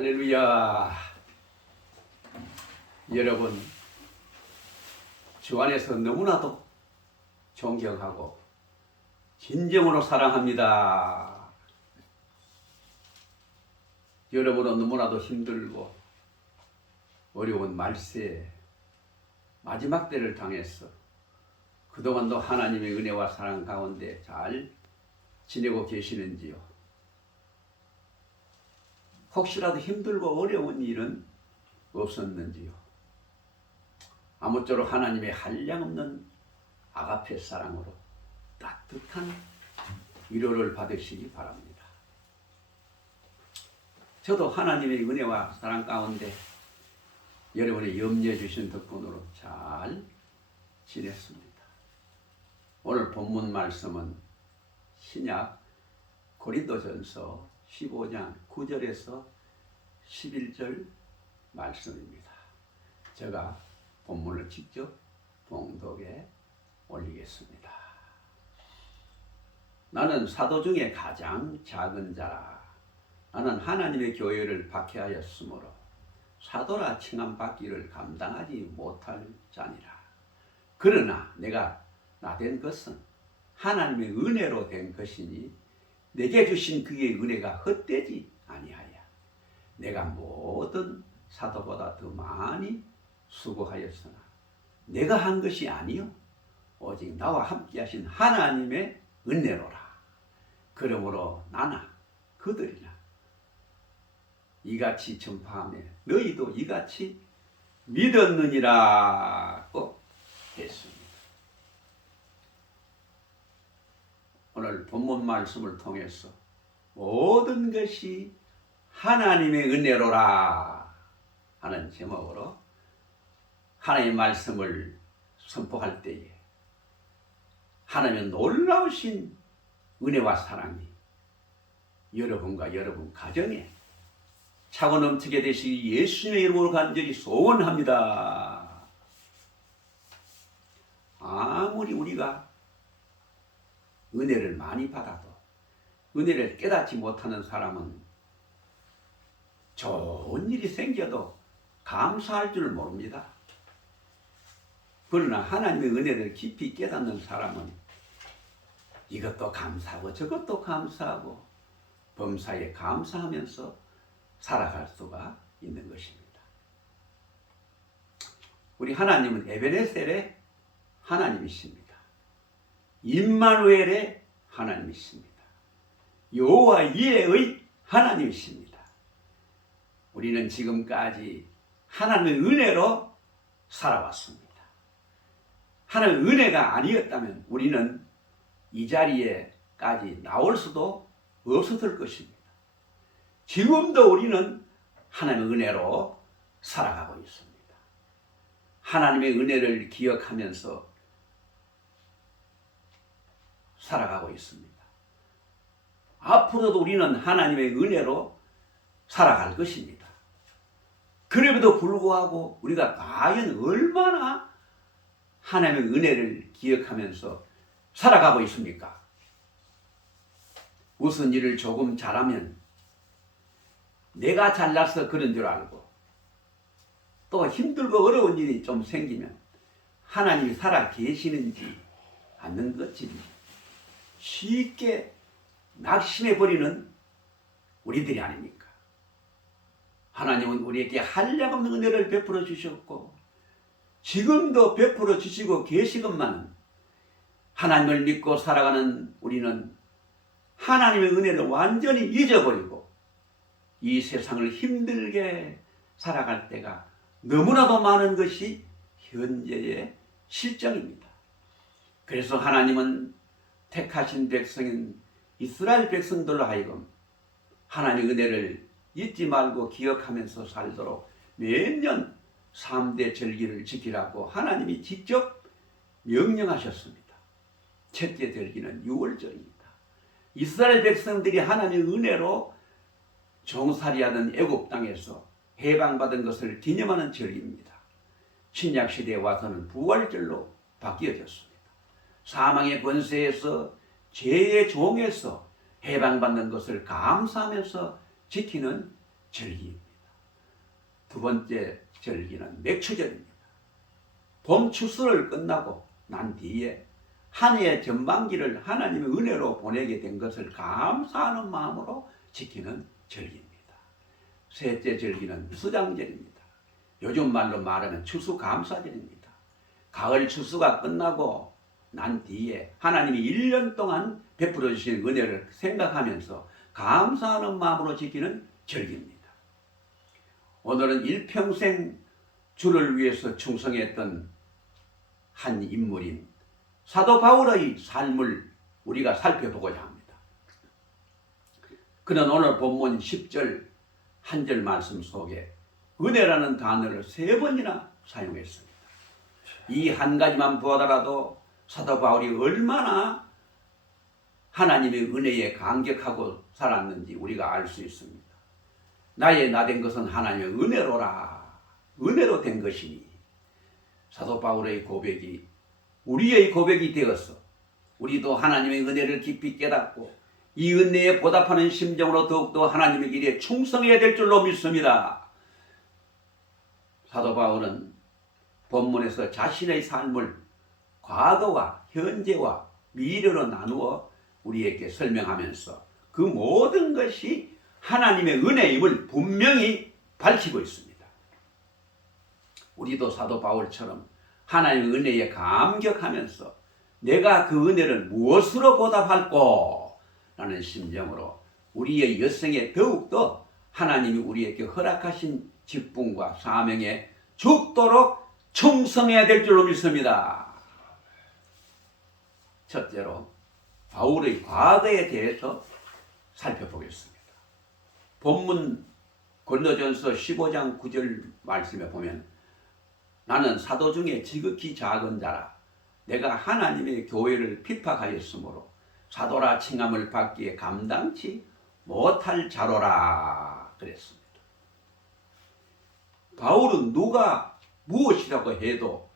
할렐루야. 여러분, 주 안에서 너무나도 존경하고 진정으로 사랑합니다. 여러분은 너무나도 힘들고 어려운 말세 마지막 때를 당했어. 그동안도 하나님의 은혜와 사랑 가운데 잘 지내고 계시는지요? 혹시라도 힘들고 어려운 일은 없었는지요? 아무쪼록 하나님의 한량없는 아가페 사랑으로 따뜻한 위로를 받으시기 바랍니다. 저도 하나님의 은혜와 사랑 가운데 여러분이 염려해 주신 덕분으로 잘 지냈습니다. 오늘 본문 말씀은 신약 고린도전서 15장 9절에서 11절 말씀입니다. 제가 본문을 직접 봉독에 올리겠습니다. 나는 사도 중에 가장 작은 자라. 나는 하나님의 교회를 박해하였으므로 사도라 칭함받기를 감당하지 못할 자니라. 그러나 내가 나된 것은 하나님의 은혜로 된 것이니 내게 주신 그의 은혜가 헛되지 아니하여 내가 모든 사도보다 더 많이 수고하였으나 내가 한 것이 아니요 오직 나와 함께 하신 하나님의 은혜로라. 그러므로 나나 그들이나 이같이 전파하며 너희도 이같이 믿었느니라고 했습니다. 오늘 본문 말씀을 통해서 모든 것이 하나님의 은혜로라 하는 제목으로 하나님의 말씀을 선포할 때에 하나님의 놀라우신 은혜와 사랑이 여러분과 여러분 가정에 차고 넘치게 되시기 예수님의 이름으로 간절히 소원합니다. 아무리 우리가 은혜를 많이 받아도 은혜를 깨닫지 못하는 사람은 좋은 일이 생겨도 감사할 줄 모릅니다. 그러나 하나님의 은혜를 깊이 깨닫는 사람은 이것도 감사하고 저것도 감사하고 범사에 감사하면서 살아갈 수가 있는 것입니다. 우리 하나님은 에베네셀의 하나님이십니다. 임마누엘의 하나님이십니다. 여호와 이레의 하나님이십니다. 우리는 지금까지 하나님의 은혜로 살아왔습니다. 하나님의 은혜가 아니었다면 우리는 이 자리에까지 나올 수도 없었을 것입니다. 지금도 우리는 하나님의 은혜로 살아가고 있습니다. 하나님의 은혜를 기억하면서 살아가고 있습니다. 앞으로도 우리는 하나님의 은혜로 살아갈 것입니다. 그럼에도 불구하고 우리가 과연 얼마나 하나님의 은혜를 기억하면서 살아가고 있습니까? 무슨 일을 조금 잘하면 내가 잘나서 그런 줄 알고 또 힘들고 어려운 일이 좀 생기면 하나님이 살아 계시는지 않는 것이 쉽게 낙심해버리는 우리들이 아닙니까? 하나님은 우리에게 한량없는 은혜를 베풀어 주셨고 지금도 베풀어 주시고 계시건만 하나님을 믿고 살아가는 우리는 하나님의 은혜를 완전히 잊어버리고 이 세상을 힘들게 살아갈 때가 너무나도 많은 것이 현재의 실정입니다. 그래서 하나님은 택하신 백성인 이스라엘 백성들로 하여금 하나님의 은혜를 잊지 말고 기억하면서 살도록 매년 3대 절기를 지키라고 하나님이 직접 명령하셨습니다. 첫째 절기는 6월절입니다. 이스라엘 백성들이 하나님의 은혜로 종살이하던 애굽 땅에서 해방받은 것을 기념하는 절기입니다. 신약시대에 와서는 부활절로 바뀌어졌습니다. 사망의 권세에서 죄의 종에서 해방받는 것을 감사하면서 지키는 절기입니다. 두 번째 절기는 맥추절입니다. 봄 추수를 끝나고 난 뒤에 한 해의 전반기를 하나님의 은혜로 보내게 된 것을 감사하는 마음으로 지키는 절기입니다. 셋째 절기는 수장절입니다. 요즘 말로 말하면 추수감사절입니다. 가을 추수가 끝나고 난 뒤에 하나님이 1년 동안 베풀어 주신 은혜를 생각하면서 감사하는 마음으로 지키는 절기입니다. 오늘은 일평생 주를 위해서 충성했던 한 인물인 사도 바울의 삶을 우리가 살펴보고자 합니다. 그는 오늘 본문 10절 한 절 말씀 속에 은혜라는 단어를 3번이나 사용했습니다. 이 한 가지만 보더라도 사도 바울이 얼마나 하나님의 은혜에 감격하고 살았는지 우리가 알 수 있습니다. 나의 나된 것은 하나님의 은혜로라. 은혜로 된 것이니. 사도 바울의 고백이 우리의 고백이 되어서 우리도 하나님의 은혜를 깊이 깨닫고 이 은혜에 보답하는 심정으로 더욱더 하나님의 길에 충성해야 될 줄로 믿습니다. 사도 바울은 본문에서 자신의 삶을 과거와 현재와 미래로 나누어 우리에게 설명하면서 그 모든 것이 하나님의 은혜임을 분명히 밝히고 있습니다. 우리도 사도 바울처럼 하나님의 은혜에 감격하면서 내가 그 은혜를 무엇으로 보답할꼬? 라는 심정으로 우리의 여생에 더욱더 하나님이 우리에게 허락하신 직분과 사명에 죽도록 충성해야 될 줄로 믿습니다. 첫째로 바울의 과거에 대해서 살펴보겠습니다. 본문 고린도전서 15장 9절 말씀에 보면 나는 사도 중에 지극히 작은 자라 내가 하나님의 교회를 핍박하였으므로 사도라 칭함을 받기에 감당치 못할 자로라 그랬습니다. 바울은 누가 무엇이라고 해도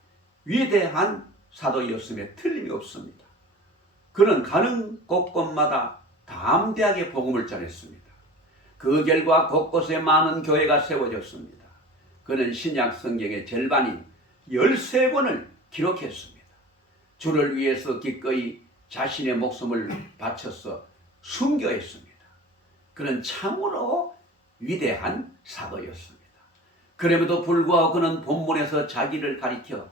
위대한 사도였음에 틀림이 없습니다. 그는 가는 곳곳마다 담대하게 복음을 전했습니다. 그 결과 곳곳에 많은 교회가 세워졌습니다. 그는 신약 성경의 절반인 13권을 기록했습니다. 주를 위해서 기꺼이 자신의 목숨을 바쳐서 순교했습니다. 그는 참으로 위대한 사도였습니다. 그럼에도 불구하고 그는 본문에서 자기를 가리켜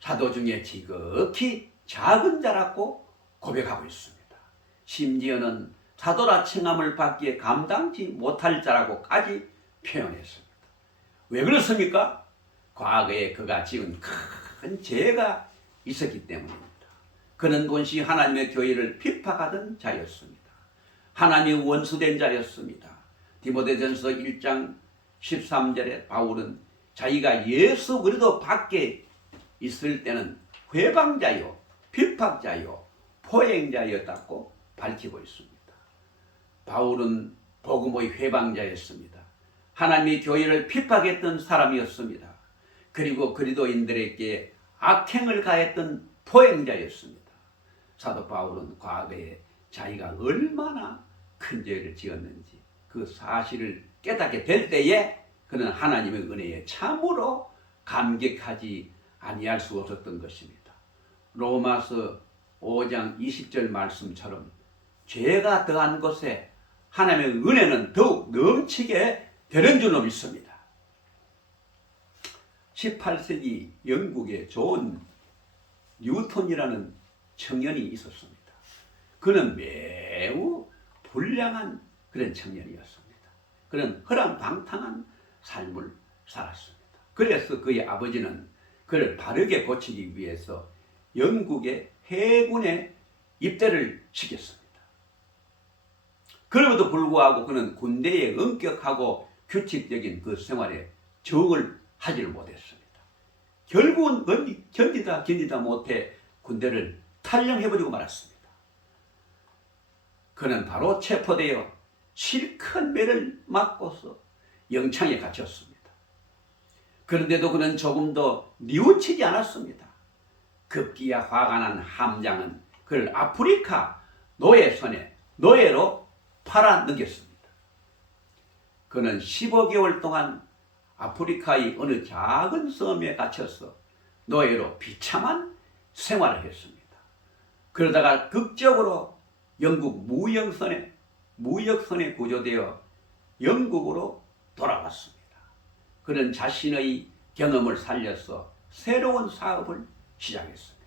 사도 중에 지극히 작은 자라고 고백하고 있습니다. 심지어는 사도라 칭함을 받기에 감당치 못할 자라고까지 표현했습니다. 왜 그렇습니까? 과거에 그가 지은 큰 죄가 있었기 때문입니다. 그는 본시 하나님의 교회를 핍박하던 자였습니다. 하나님의 원수된 자였습니다. 디모데전서 1장 13절에 바울은 자기가 예수 그리스도 밖에 있을 때는 회방자요, 핍박자요, 포행자였다고 밝히고 있습니다. 바울은 복음의 회방자였습니다. 하나님의 교회를 핍박했던 사람이었습니다. 그리고 그리스도인들에게 악행을 가했던 포행자였습니다. 사도 바울은 과거에 자기가 얼마나 큰 죄를 지었는지 그 사실을 깨닫게 될 때에 그는 하나님의 은혜에 참으로 감격하지 아니할 수 없었던 것입니다. 로마서 5장 20절 말씀처럼 죄가 더한 곳에 하나님의 은혜는 더욱 넘치게 되는 줄로 믿습니다. 18세기 영국에 존 뉴턴이라는 청년이 있었습니다. 그는 매우 불량한 그런 청년이었습니다. 그는 허랑방탕한 삶을 살았습니다. 그래서 그의 아버지는 그를 바르게 고치기 위해서 영국의 해군에 입대를 시켰습니다. 그럼에도 불구하고 그는 군대에 엄격하고 규칙적인 그 생활에 적응을 하지를 못했습니다. 결국은 견디다 못해 군대를 탈영해버리고 말았습니다. 그는 바로 체포되어 실컷 매를 맞고서 영창에 갇혔습니다. 그런데도 그는 조금도 뉘우치지 않았습니다. 급기야 화가 난 함장은 그를 아프리카 노예 손에 노예로 팔아 넘겼습니다. 그는 15개월 동안 아프리카의 어느 작은 섬에 갇혀서 노예로 비참한 생활을 했습니다. 그러다가 극적으로 영국 무역선에 구조되어 영국으로 돌아왔습니다. 그는 자신의 경험을 살려서 새로운 사업을 시작했습니다.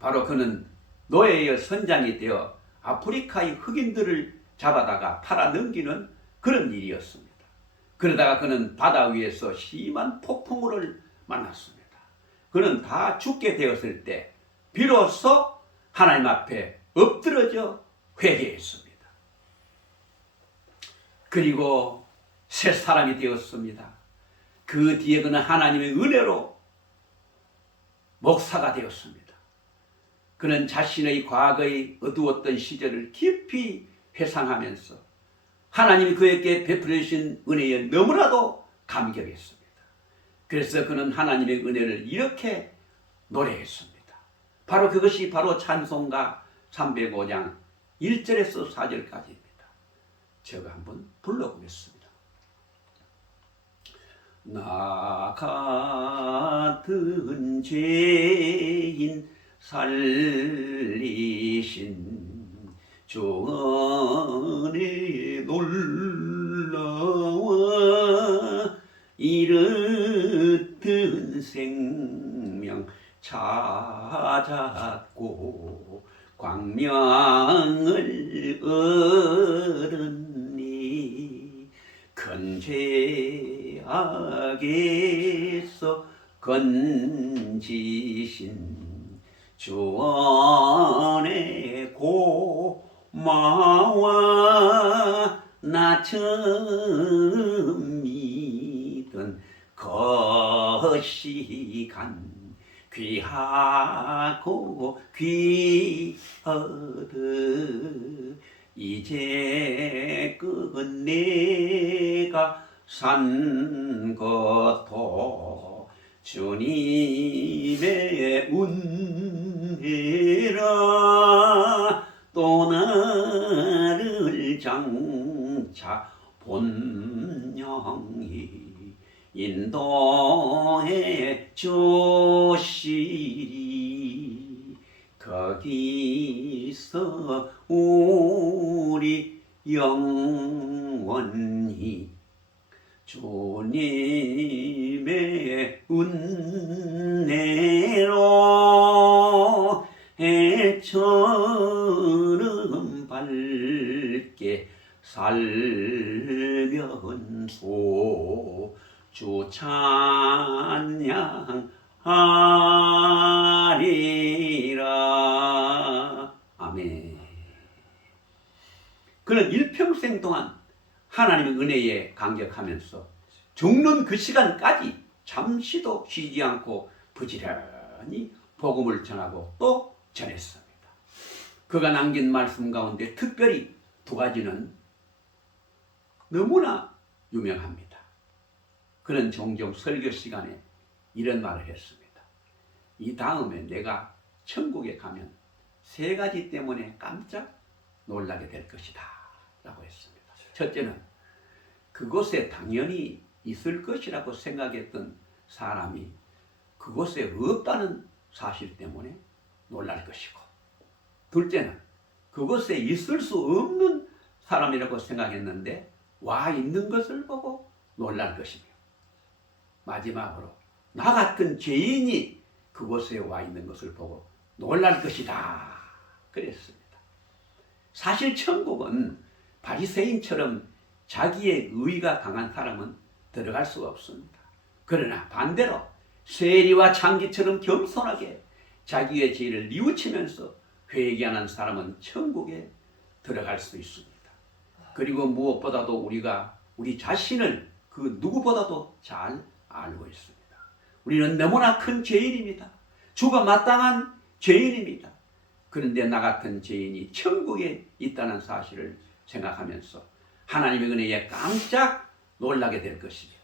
바로 그는 노예의 선장이 되어 아프리카의 흑인들을 잡아다가 팔아 넘기는 그런 일이었습니다. 그러다가 그는 바다 위에서 심한 폭풍우를 만났습니다. 그는 다 죽게 되었을 때 비로소 하나님 앞에 엎드러져 회개했습니다. 그리고 새 사람이 되었습니다. 그 뒤에 그는 하나님의 은혜로 목사가 되었습니다. 그는 자신의 과거의 어두웠던 시절을 깊이 회상하면서 하나님이 그에게 베풀어 주신 은혜에 너무나도 감격했습니다. 그래서 그는 하나님의 은혜를 이렇게 노래했습니다. 바로 그것이 바로 찬송가 305장 1절에서 4절까지입니다. 제가 한번 불러보겠습니다. 나 같은 죄인 살리신 주 은혜 놀라워 이르던 생명 찾았고 광명을 얻으니 큰 죄악에서 건지신 주 안에 고마워 나 처음 믿은 거시간 귀하고 귀하드 이제 끝내가 산 것도 주님의 은혜라 또 나를 장차 본령이 인도해 주시리 거기서 우리 영원히 주님의 은혜로 해처럼 밝게 살면서 주 찬양하리라. 아멘. 그는 일평생 동안 하나님의 은혜에 감격하면서 죽는 그 시간까지 잠시도 쉬지 않고 부지런히 복음을 전하고 또 전했습니다. 그가 남긴 말씀 가운데 특별히 두 가지는 너무나 유명합니다. 그는 종종 설교 시간에 이런 말을 했습니다. 이 다음에 내가 천국에 가면 세 가지 때문에 깜짝 놀라게 될 것이다 라고 했습니다. 첫째는 그곳에 당연히 있을 것이라고 생각했던 사람이 그곳에 없다는 사실 때문에 놀랄 것이고, 둘째는 그곳에 있을 수 없는 사람이라고 생각했는데 와 있는 것을 보고 놀랄 것이며, 마지막으로 나 같은 죄인이 그곳에 와 있는 것을 보고 놀랄 것이다 그랬습니다. 사실 천국은 바리새인처럼 자기의 의가 강한 사람은 들어갈 수가 없습니다. 그러나 반대로 세리와 창기처럼 겸손하게 자기의 죄를 뉘우치면서 회개하는 사람은 천국에 들어갈 수 있습니다. 그리고 무엇보다도 우리가 우리 자신을 그 누구보다도 잘 알고 있습니다. 우리는 너무나 큰 죄인입니다. 죽어 마땅한 죄인입니다. 그런데 나 같은 죄인이 천국에 있다는 사실을 생각하면서 하나님의 은혜에 깜짝 놀라게 될 것입니다.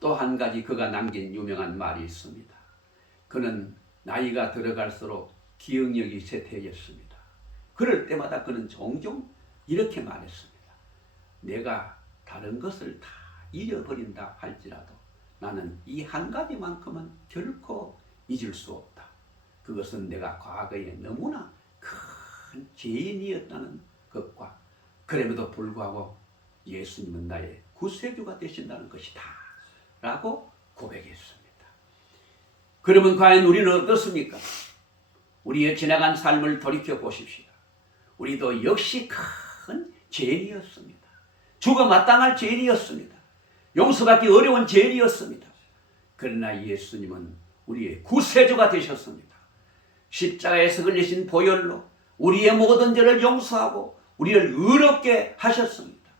또 한 가지 그가 남긴 유명한 말이 있습니다. 그는 나이가 들어갈수록 기억력이 쇠퇴해졌습니다. 그럴 때마다 그는 종종 이렇게 말했습니다. 내가 다른 것을 다 잃어버린다 할지라도 나는 이 한 가지만큼은 결코 잊을 수 없다. 그것은 내가 과거에 너무나 큰 죄인이었다는 것과 그럼에도 불구하고 예수님은 나의 구세주가 되신다는 것이다 라고 고백했습니다. 그러면 과연 우리는 어떻습니까? 우리의 지나간 삶을 돌이켜 보십시오. 우리도 역시 큰 죄인이었습니다. 죽어 마땅할 죄인이었습니다. 용서받기 어려운 죄인이었습니다. 그러나 예수님은 우리의 구세주가 되셨습니다. 십자가에서 흘리신 보혈로 우리의 모든 죄를 용서하고 우리를 의롭게 하셨습니다.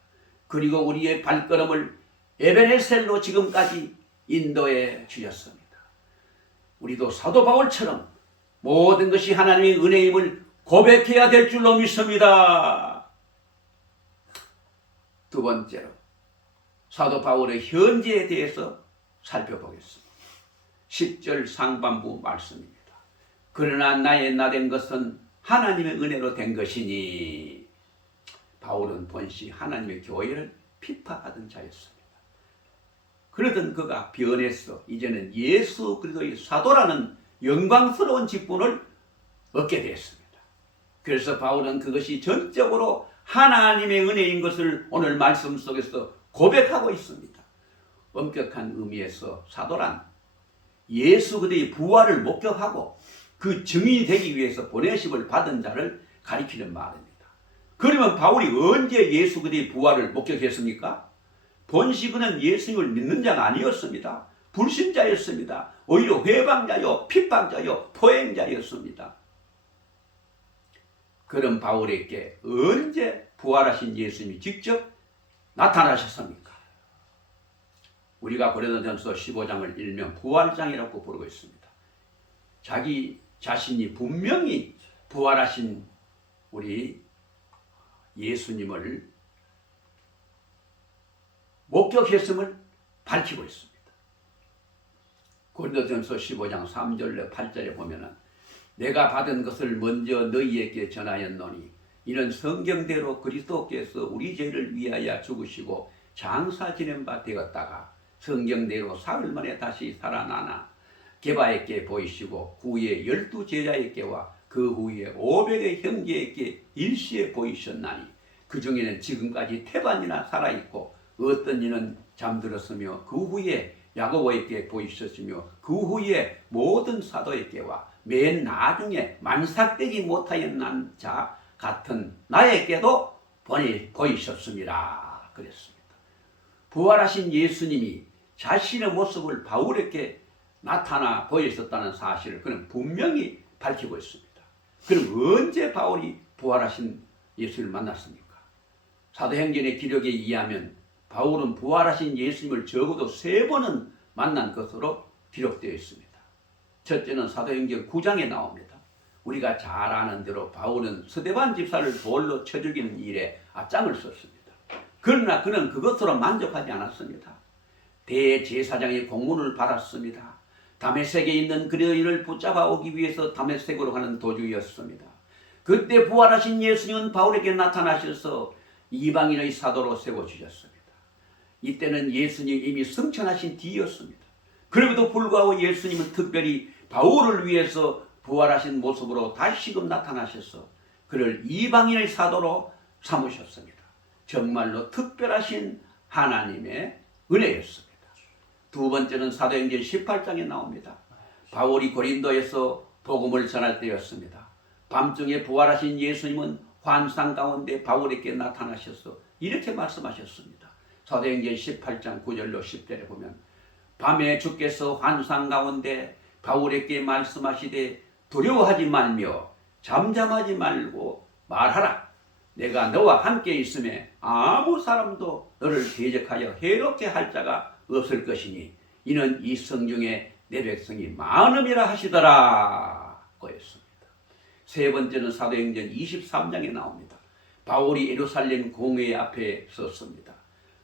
그리고 우리의 발걸음을 에베네셀로 지금까지 인도해 주셨습니다. 우리도 사도 바울처럼 모든 것이 하나님의 은혜임을 고백해야 될 줄로 믿습니다. 두 번째로 사도 바울의 현재에 대해서 살펴보겠습니다. 10절 상반부 말씀입니다. 그러나 나의 나된 것은 하나님의 은혜로 된 것이니. 바울은 본시 하나님의 교회를 비판하던 자였습니다. 그러던 그가 변해서 이제는 예수 그리스도의 사도라는 영광스러운 직분을 얻게 되었습니다. 그래서 바울은 그것이 전적으로 하나님의 은혜인 것을 오늘 말씀 속에서 고백하고 있습니다. 엄격한 의미에서 사도란 예수 그리스도의 부활을 목격하고 그 증인이 되기 위해서 보내심을 받은 자를 가리키는 말입니다. 그러면 바울이 언제 예수 그리스도의 부활을 목격했습니까? 본시 그는 예수님을 믿는 자가 아니었습니다. 불신자였습니다. 오히려 회방자요, 핍박자요, 포행자였습니다. 그런 바울에게 언제 부활하신 예수님이 직접 나타나셨습니까? 우리가 고린도전서 15장을 일명 부활장이라고 부르고 있습니다. 자기 자신이 분명히 부활하신 우리 예수님을 목격했음을 밝히고 있습니다. 고린도전서 15장 3절로 8절에 보면은 내가 받은 것을 먼저 너희에게 전하였노니 이는 성경대로 그리스도께서 우리 죄를 위하여 죽으시고 장사 지낸 바 되었다가 성경대로 사흘 만에 다시 살아나나 게바에게 보이시고 그 후에 12 제자에게와 그 후에 500의 형제에게 일시에 보이셨나니 그 중에는 지금까지 태반이나 살아있고 어떤 이는 잠들었으며 그 후에 야고보에게 보이셨으며 그 후에 모든 사도에게와 맨 나중에 만삭되지 못하였는 자 같은 나에게도 보이셨습니다. 그랬습니다. 부활하신 예수님이 자신의 모습을 바울에게 나타나 보였었다는 사실을 그는 분명히 밝히고 있습니다. 그럼 언제 바울이 부활하신 예수를 만났습니까? 사도행전의 기록에 의하면 바울은 부활하신 예수님을 적어도 3번은 만난 것으로 기록되어 있습니다. 첫째는 사도행전 9장에 나옵니다. 우리가 잘 아는 대로 바울은 스데반 집사를 돌로 쳐 죽이는 일에 앞장을 섰습니다. 그러나 그는 그것으로 만족하지 않았습니다. 대제사장의 공문을 받았습니다. 다메섹에 있는 그리스도인을 붙잡아 오기 위해서 다메섹으로 가는 도중이었습니다. 그때 부활하신 예수님은 바울에게 나타나셔서 이방인의 사도로 세워주셨습니다. 이때는 예수님 이미 승천하신 뒤였습니다. 그럼에도 불구하고 예수님은 특별히 바울을 위해서 부활하신 모습으로 다시금 나타나셔서 그를 이방인의 사도로 삼으셨습니다. 정말로 특별하신 하나님의 은혜였습니다. 두 번째는 사도행전 18장에 나옵니다. 바울이 고린도에서 복음을 전할 때였습니다. 밤중에 부활하신 예수님은 환상 가운데 바울에게 나타나셔서 이렇게 말씀하셨습니다. 사도행전 18장 9절로 10절에 보면 밤에 주께서 환상 가운데 바울에게 말씀하시되 두려워하지 말며 잠잠하지 말고 말하라. 내가 너와 함께 있음에 아무 사람도 너를 대적하여 해롭게 할 자가 없을 것이니 이는 이 성중에 내 백성이 많음이라 하시더라 고했습니다. 세 번째는 사도행전 23장에 나옵니다. 바울이 예루살렘 공회 앞에 섰습니다.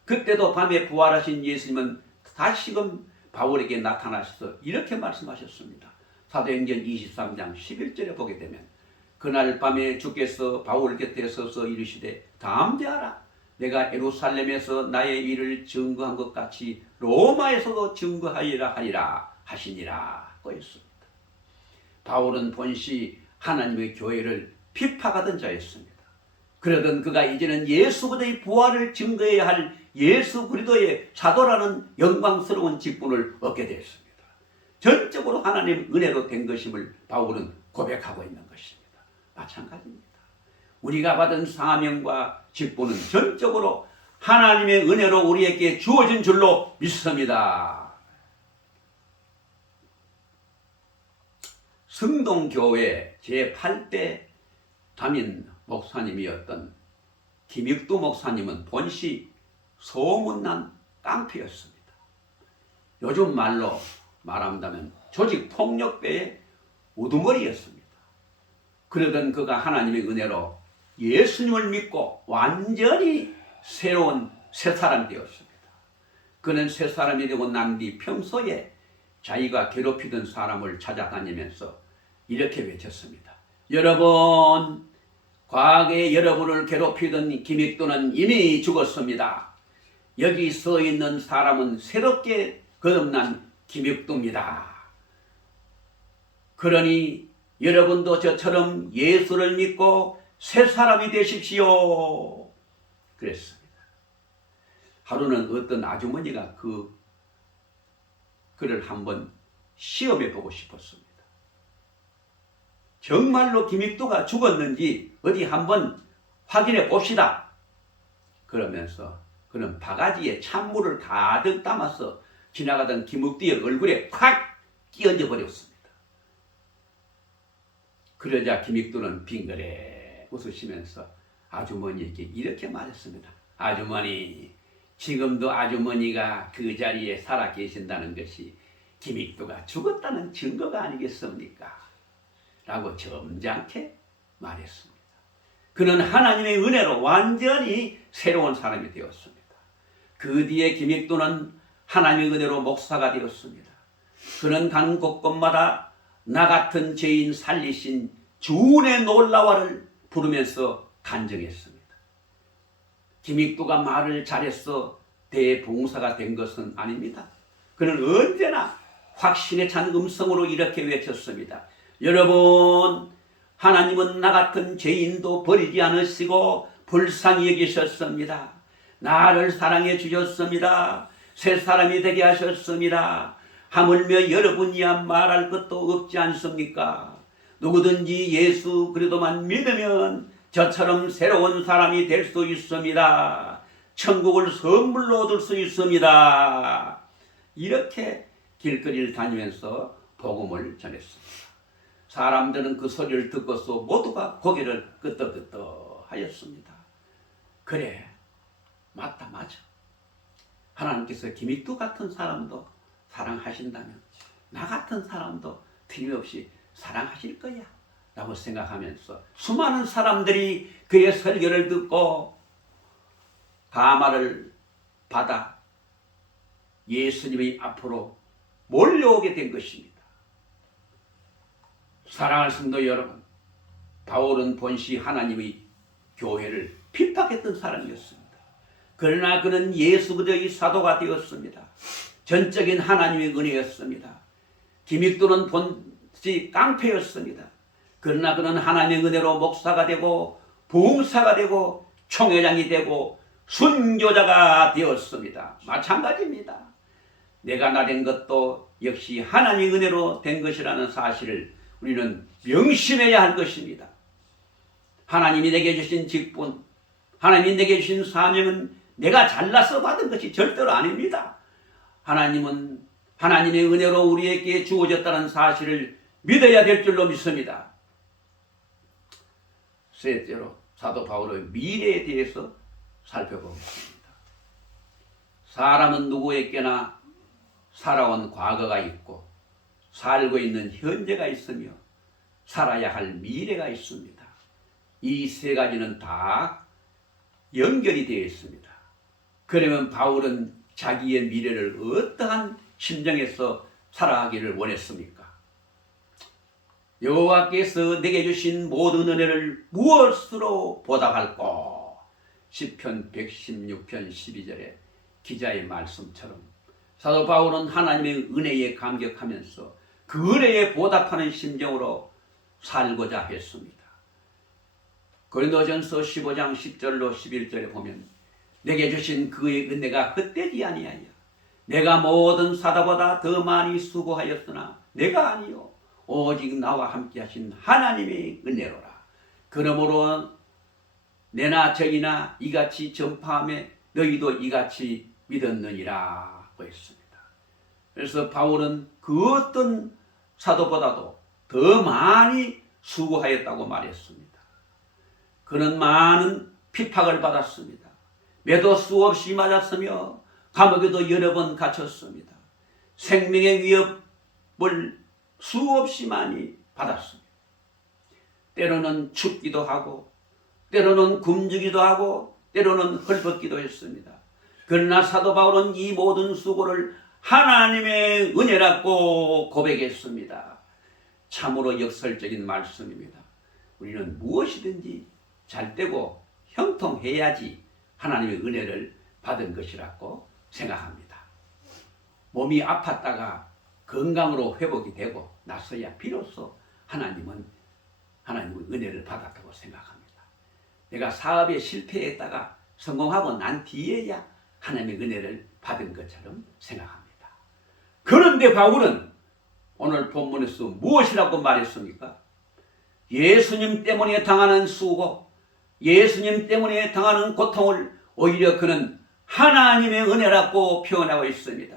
그때도 밤에 부활하신 예수님은 다시금 바울에게 나타나셔서 이렇게 말씀하셨습니다. 사도행전 23장 11절에 보게 되면 그날 밤에 주께서 바울 곁에 서서 이르시되 담대하라. 내가 예루살렘에서 나의 일을 증거한 것 같이 로마에서도 증거하리라 하리라 하시니라 고했습니다. 바울은 본시 하나님의 교회를 비판하던 자였습니다. 그러던 그가 이제는 예수 그리스도의 부활을 증거해야 할 예수 그리스도의 사도라는 영광스러운 직분을 얻게 되었습니다. 전적으로 하나님 은혜로 된 것임을 바울은 고백하고 있는 것입니다. 마찬가지입니다. 우리가 받은 사명과 직분은 전적으로 하나님의 은혜로 우리에게 주어진 줄로 믿습니다. 성동교회 제8대 담임 목사님이었던 김익두 목사님은 본시 소문난 깡패였습니다. 요즘 말로 말한다면 조직폭력배의 우두머리였습니다. 그러던 그가 하나님의 은혜로 예수님을 믿고 완전히 새로운 새 사람이 되었습니다. 그는 새 사람이 되고 난 뒤 평소에 자기가 괴롭히던 사람을 찾아다니면서 이렇게 외쳤습니다. 여러분, 과거에 여러분을 괴롭히던 김익도는 이미 죽었습니다. 여기 서 있는 사람은 새롭게 거듭난 김익도입니다. 그러니 여러분도 저처럼 예수를 믿고 새 사람이 되십시오. 그랬습니다. 하루는 어떤 아주머니가 그를 한번 시험해 보고 싶었습니다. 정말로 김익도가 죽었는지 어디 한번 확인해 봅시다. 그러면서 그는 바가지에 찬물을 가득 담아서 지나가던 김익도의 얼굴에 콱 끼얹어 버렸습니다. 그러자 김익도는 빙그레 웃으시면서 아주머니에게 이렇게 말했습니다. 아주머니, 지금도 아주머니가 그 자리에 살아 계신다는 것이 김익도가 죽었다는 증거가 아니겠습니까? 라고 점잖게 말했습니다. 그는 하나님의 은혜로 완전히 새로운 사람이 되었습니다. 그 뒤에 김익도는 하나님의 은혜로 목사가 되었습니다. 그는 간 곳곳마다 나 같은 죄인 살리신 주의 놀라와를 부르면서 간증했습니다. 김익도가 말을 잘해서 대봉사가 된 것은 아닙니다. 그는 언제나 확신에 찬 음성으로 이렇게 외쳤습니다. 여러분, 하나님은 나 같은 죄인도 버리지 않으시고 불쌍히 여기셨습니다. 나를 사랑해 주셨습니다. 새 사람이 되게 하셨습니다. 하물며 여러분이야 말할 것도 없지 않습니까? 누구든지 예수 그리스도만 믿으면 저처럼 새로운 사람이 될 수 있습니다. 천국을 선물로 얻을 수 있습니다. 이렇게 길거리를 다니면서 복음을 전했습니다. 사람들은 그 소리를 듣고서 모두가 고개를 끄덕끄덕 하였습니다. 그래, 맞다, 맞아. 하나님께서 김익두 같은 사람도 사랑하신다면 나 같은 사람도 틀림없이 사랑하실 거야 라고 생각하면서 수많은 사람들이 그의 설교를 듣고 감화를 받아 예수님의 앞으로 몰려오게 된 것입니다. 사랑하는 성도 여러분, 바울은 본시 하나님의 교회를 핍박했던 사람이었습니다. 그러나 그는 예수 그리스도의 사도가 되었습니다. 전적인 하나님의 은혜였습니다. 김익도는 본시 깡패였습니다. 그러나 그는 하나님의 은혜로 목사가 되고 부흥사가 되고 총회장이 되고 순교자가 되었습니다. 마찬가지입니다. 내가 나 된 것도 역시 하나님의 은혜로 된 것이라는 사실을 우리는 명심해야 할 것입니다. 하나님이 내게 주신 직분, 하나님이 내게 주신 사명은 내가 잘나서 받은 것이 절대로 아닙니다. 하나님은 하나님의 은혜로 우리에게 주어졌다는 사실을 믿어야 될 줄로 믿습니다. 셋째로 사도 바울의 미래에 대해서 살펴보겠습니다. 사람은 누구에게나 살아온 과거가 있고 살고 있는 현재가 있으며 살아야 할 미래가 있습니다. 이 세 가지는 다 연결이 되어 있습니다. 그러면 바울은 자기의 미래를 어떠한 심정에서 살아가기를 원했습니까? 여호와께서 내게 주신 모든 은혜를 무엇으로 보답할꼬? 시편 116편 12절에 기자의 말씀처럼 사도 바울은 하나님의 은혜에 감격하면서 그 은혜에 보답하는 심정으로 살고자 했습니다. 고린도전서 15장 10절로 11절에 보면 내게 주신 그의 은혜가 헛되지 아니하여 내가 모든 사도보다 더 많이 수고하였으나 내가 아니요 오직 나와 함께 하신 하나님의 은혜로라. 그러므로 내나 저희나 이같이 전파하며 너희도 이같이 믿었느니라 고 했습니다. 그래서 바울은 그 어떤 사도보다도 더 많이 수고하였다고 말했습니다. 그는 많은 핍박을 받았습니다. 매도 수없이 맞았으며 감옥에도 여러 번 갇혔습니다. 생명의 위협을 수없이 많이 받았습니다. 때로는 춥기도 하고 때로는 굶주기도 하고 때로는 헐벗기도 했습니다. 그러나 사도 바울은 이 모든 수고를 하나님의 은혜라고 고백했습니다. 참으로 역설적인 말씀입니다. 우리는 무엇이든지 잘되고 형통해야지 하나님의 은혜를 받은 것이라고 생각합니다. 몸이 아팠다가 건강으로 회복이 되고 나서야 비로소 하나님의 은혜를 받았다고 생각합니다. 내가 사업에 실패했다가 성공하고 난 뒤에야 하나님의 은혜를 받은 것처럼 생각합니다. 그런데 바울은 오늘 본문에서 무엇이라고 말했습니까? 예수님 때문에 당하는 수고, 예수님 때문에 당하는 고통을 오히려 그는 하나님의 은혜라고 표현하고 있습니다.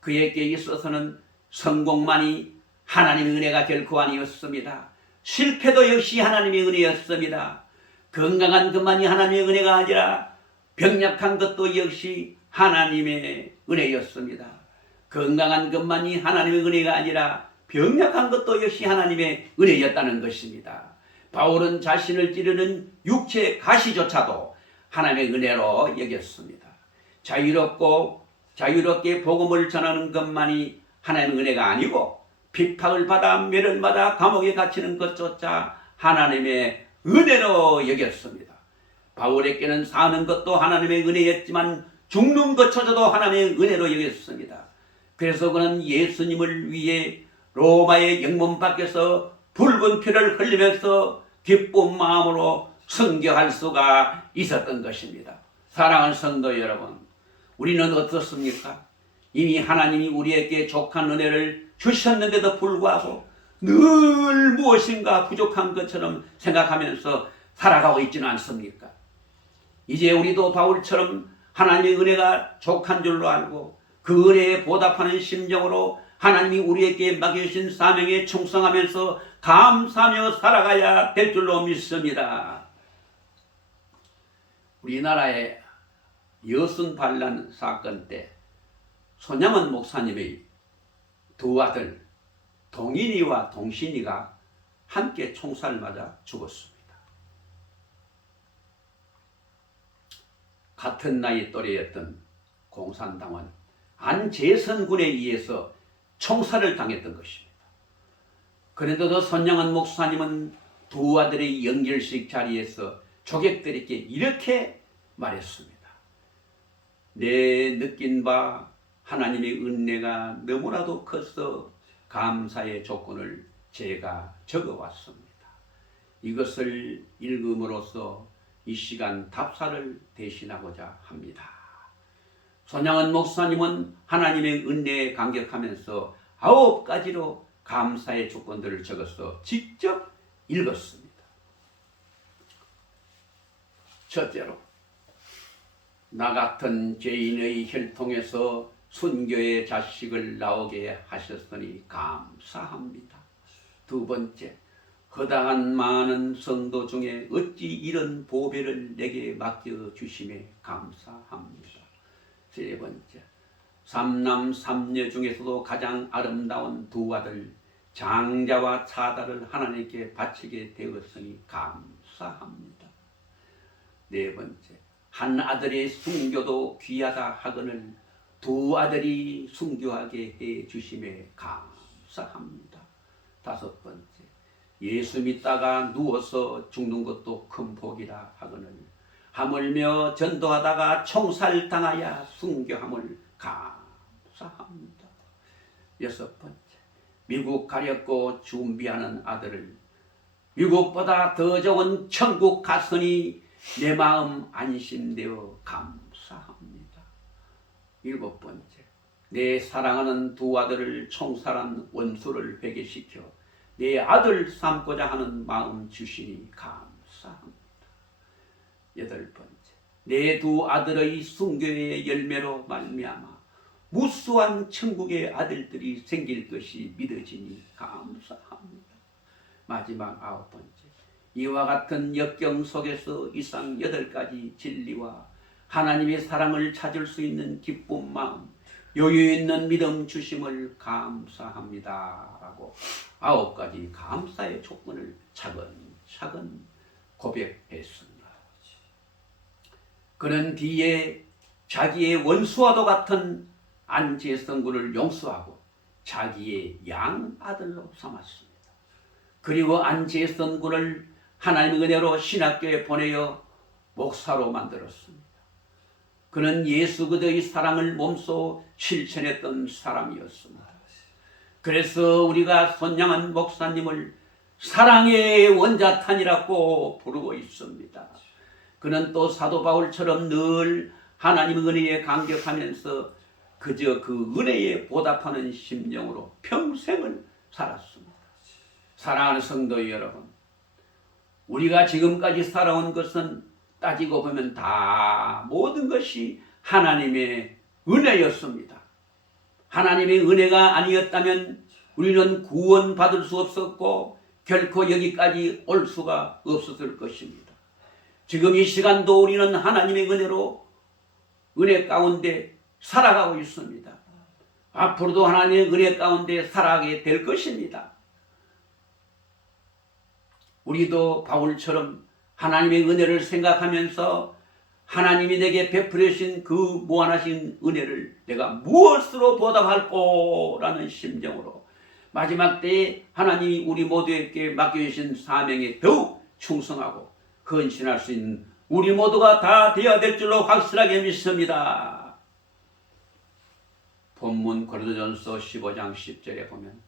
그에게 있어서는 성공만이 하나님의 은혜가 결코 아니었습니다. 실패도 역시 하나님의 은혜였습니다. 건강한 것만이 하나님의 은혜가 아니라 병약한 것도 역시 하나님의 은혜였습니다. 건강한 것만이 하나님의 은혜가 아니라 병약한 것도 역시 하나님의 은혜였다는 것입니다. 바울은 자신을 찌르는 육체의 가시조차도 하나님의 은혜로 여겼습니다. 자유롭게 복음을 전하는 것만이 하나님의 은혜가 아니고 핍박을 받아 매를 받아 감옥에 갇히는 것조차 하나님의 은혜로 여겼습니다. 바울에게는 사는 것도 하나님의 은혜였지만 죽는 것조차도 하나님의 은혜로 여겼습니다. 그래서 그는 예수님을 위해 로마의 영문 밖에서 붉은 피를 흘리면서 기쁜 마음으로 선교할 수가 있었던 것입니다. 사랑하는 성도 여러분, 우리는 어떻습니까? 이미 하나님이 우리에게 족한 은혜를 주셨는데도 불구하고 늘 무엇인가 부족한 것처럼 생각하면서 살아가고 있지는 않습니까? 이제 우리도 바울처럼 하나님의 은혜가 족한 줄로 알고 그 은혜에 보답하는 심정으로 하나님이 우리에게 맡겨주신 사명에 충성하면서 감사하며 살아가야 될 줄로 믿습니다. 우리나라의 여순 반란 사건 때 손양원 목사님의 두 아들 동인이와 동신이가 함께 총살을 맞아 죽었습니다. 같은 나이 또래였던 공산당원 안재선 군에 의해서 총살을 당했던 것입니다. 그런데도 손양원 목사님은 두 아들의 영결식 자리에서 조객들에게 이렇게 말했습니다. 내 느낀 바 하나님의 은혜가 너무나도 커서 감사의 조건을 제가 적어왔습니다. 이것을 읽음으로써 이 시간 답사를 대신하고자 합니다. 손양원 목사님은 하나님의 은혜에 감격하면서 9가지로 감사의 조건들을 적어서 직접 읽었습니다. 첫째로, 나 같은 죄인의 혈통에서 순교의 자식을 나오게 하셨으니 감사합니다. 두 번째, 허다한 많은 성도 중에 어찌 이런 보배를 내게 맡겨주심에 감사합니다. 세 번째, 삼남 삼녀 중에서도 가장 아름다운 두 아들 장자와 차다를 하나님께 바치게 되었으니 감사합니다. 네 번째, 한 아들의 순교도 귀하다 하거늘 두 아들이 순교하게 해 주심에 감사합니다. 다섯 번째, 예수 믿다가 누워서 죽는 것도 큰 복이라 하거늘 하물며 전도하다가 총살당하여 순교함을 감사합니다. 6번째, 미국 가렵고 준비하는 아들을 미국보다 더 좋은 천국 갔으니 내 마음 안심되어 감사합니다. 7번째, 내 사랑하는 두 아들을 총살한 원수를 회개시켜 내 아들 삼고자 하는 마음 주시니 감사합니다. 8번째, 내 두 아들의 순교의 열매로 말미암아 무수한 천국의 아들들이 생길 것이 믿어지니 감사합니다. 마지막 9번째, 이와 같은 역경 속에서 이상 8가지 진리와 하나님의 사랑을 찾을 수 있는 기쁜 마음, 여유 있는 믿음 주심을 감사합니다 라고 9가지 감사의 조건을 차근차근 고백했습니다. 그는 뒤에 자기의 원수와도 같은 안재성군을 용서하고 자기의 양아들로 삼았습니다. 그리고 안재성군을 하나님의 은혜로 신학교에 보내어 목사로 만들었습니다. 그는 예수 그리스도의 사랑을 몸소 실천했던 사람이었습니다. 그래서 우리가 손양한 목사님을 사랑의 원자탄이라고 부르고 있습니다. 그는 또 사도 바울처럼 늘 하나님의 은혜에 감격하면서 그저 그 은혜에 보답하는 심령으로 평생을 살았습니다. 사랑하는 성도 여러분, 우리가 지금까지 살아온 것은 따지고 보면 다 모든 것이 하나님의 은혜였습니다. 하나님의 은혜가 아니었다면 우리는 구원받을 수 없었고 결코 여기까지 올 수가 없었을 것입니다. 지금 이 시간도 우리는 하나님의 은혜로 은혜 가운데 살아가고 있습니다. 앞으로도 하나님의 은혜 가운데 살아가게 될 것입니다. 우리도 바울처럼 하나님의 은혜를 생각하면서 하나님이 내게 베풀어 주신 그 무한하신 은혜를 내가 무엇으로 보답할꼬 라는 심정으로 마지막 때에 하나님이 우리 모두에게 맡겨주신 사명에 더욱 충성하고 헌신할 수 있는 우리 모두가 다 되어야 될 줄로 확실하게 믿습니다. 본문 고린도전서 15장 10절에 보면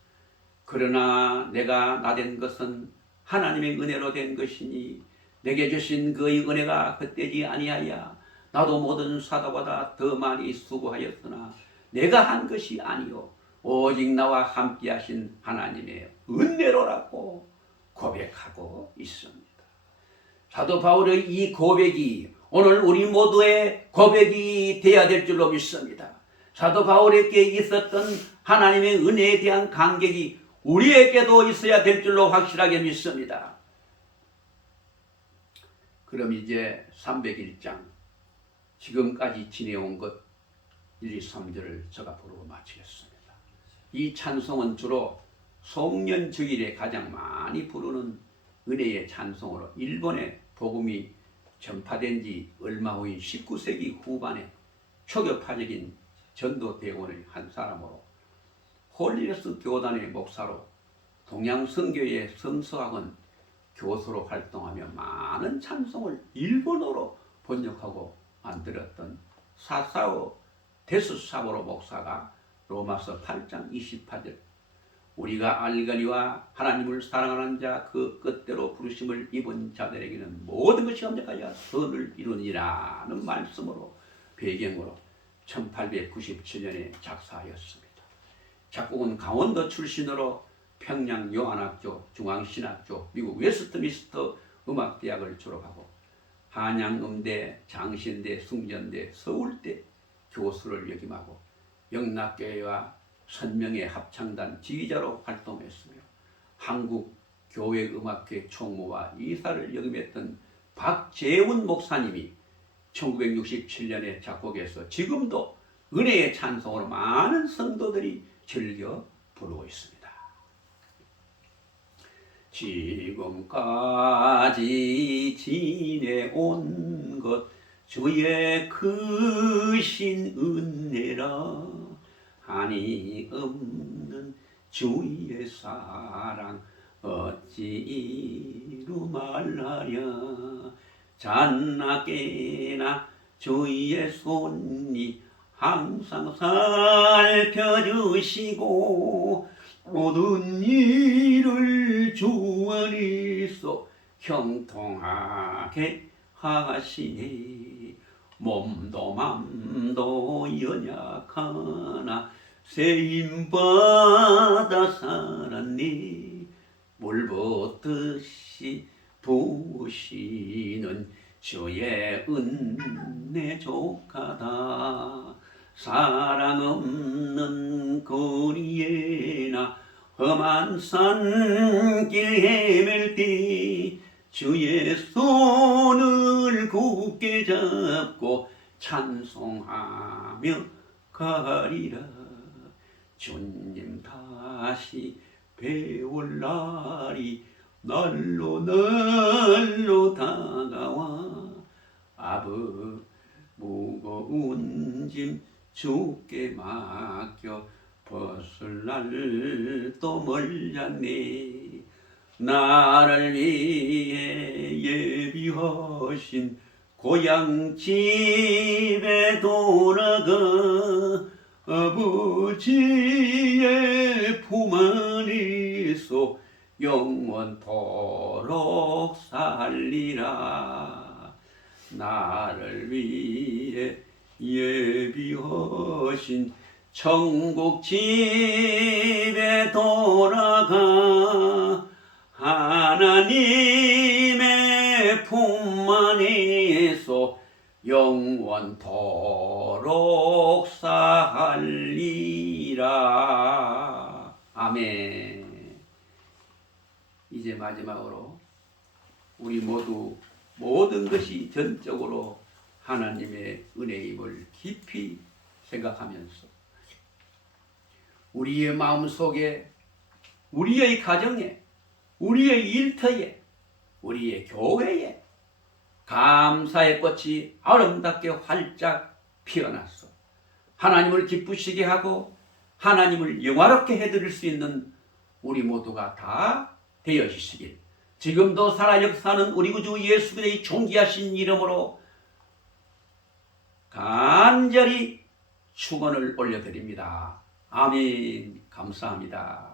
그러나 내가 나된 것은 하나님의 은혜로 된 것이니 내게 주신 그의 은혜가 헛되지 아니하여 나도 모든 사도보다 더 많이 수고하였으나 내가 한 것이 아니요 오직 나와 함께 하신 하나님의 은혜로라고 고백하고 있습니다. 사도 바울의 이 고백이 오늘 우리 모두의 고백이 되어야 될 줄로 믿습니다. 사도 바울에게 있었던 하나님의 은혜에 대한 감격이 우리에게도 있어야 될 줄로 확실하게 믿습니다. 그럼 이제 301장 지금까지 지내온 것 1, 2, 3절을 제가 부르고 마치겠습니다. 이 찬송은 주로 송년 주일에 가장 많이 부르는 은혜의 찬송으로 일본에 복음이 전파된 지 얼마 후인 19세기 후반에 초교파적인 전도대원의 한 사람으로 홀리너스 교단의 목사로 동양선교의 성서학원 교수로 활동하며 많은 찬송을 일본어로 번역하고 만들었던 사사오 데스사보로 목사가 로마서 8장 28절 우리가 알거니와 하나님을 사랑하는 자 그 뜻대로 부르심을 입은 자들에게는 모든 것이 엄격하여 선을 이루니라는 말씀으로 배경으로 1897년에 작사하였습니다. 작곡은 강원도 출신으로 평양 요한학교, 중앙신학교, 미국 웨스트민스터 음악대학을 졸업하고 한양음대, 장신대, 숭전대, 서울대 교수를 역임하고 영락교회와 선명의 합창단 지휘자로 활동했으며 한국교회음악회 총무와 이사를 역임했던 박재훈 목사님이 1967년에 작곡해서 지금도 은혜의 찬송으로 많은 성도들이 즐겨 부르고 있습니다. 지금까지 지내온 것 주의 크신 은혜라 한이 없는 주의 사랑 어찌 이루 말하랴 잔나깨나 주의 손이 항상 살펴주시고 모든 일을 주 안에서 형통하게 하시니 몸도 맘도 연약하나 세임받아 살았니 물 붓듯이 부으시는 주의 은혜 족하다 사랑 없는 거리에나 험한 산길 헤맬 때 주의 손을 굳게 잡고 찬송하며 가리라 주님 다시 배울 날이 날로 다가와 아버 무거운 짐 주께 맡겨 벗을 날도 멀잖니 나를 위해 예비하신 고향 집에 돌아가 아버지의 품 안에서 영원토록 살리라 나를 위해 예비하신 천국 집에 돌아가 하나님의 품 안에서 영원토록 살리라. 아멘. 이제 마지막으로 우리 모두 모든 것이 전적으로 하나님의 은혜임을 깊이 생각하면서 우리의 마음속에 우리의 가정에 우리의 일터에 우리의 교회에 감사의 꽃이 아름답게 활짝 피어났어. 하나님을 기쁘시게 하고 하나님을 영화롭게 해드릴 수 있는 우리 모두가 다 되어지시길 지금도 살아 역사하는 우리 구주 예수 그리스도의 존귀하신 이름으로 간절히 축원을 올려드립니다. 아멘. 감사합니다.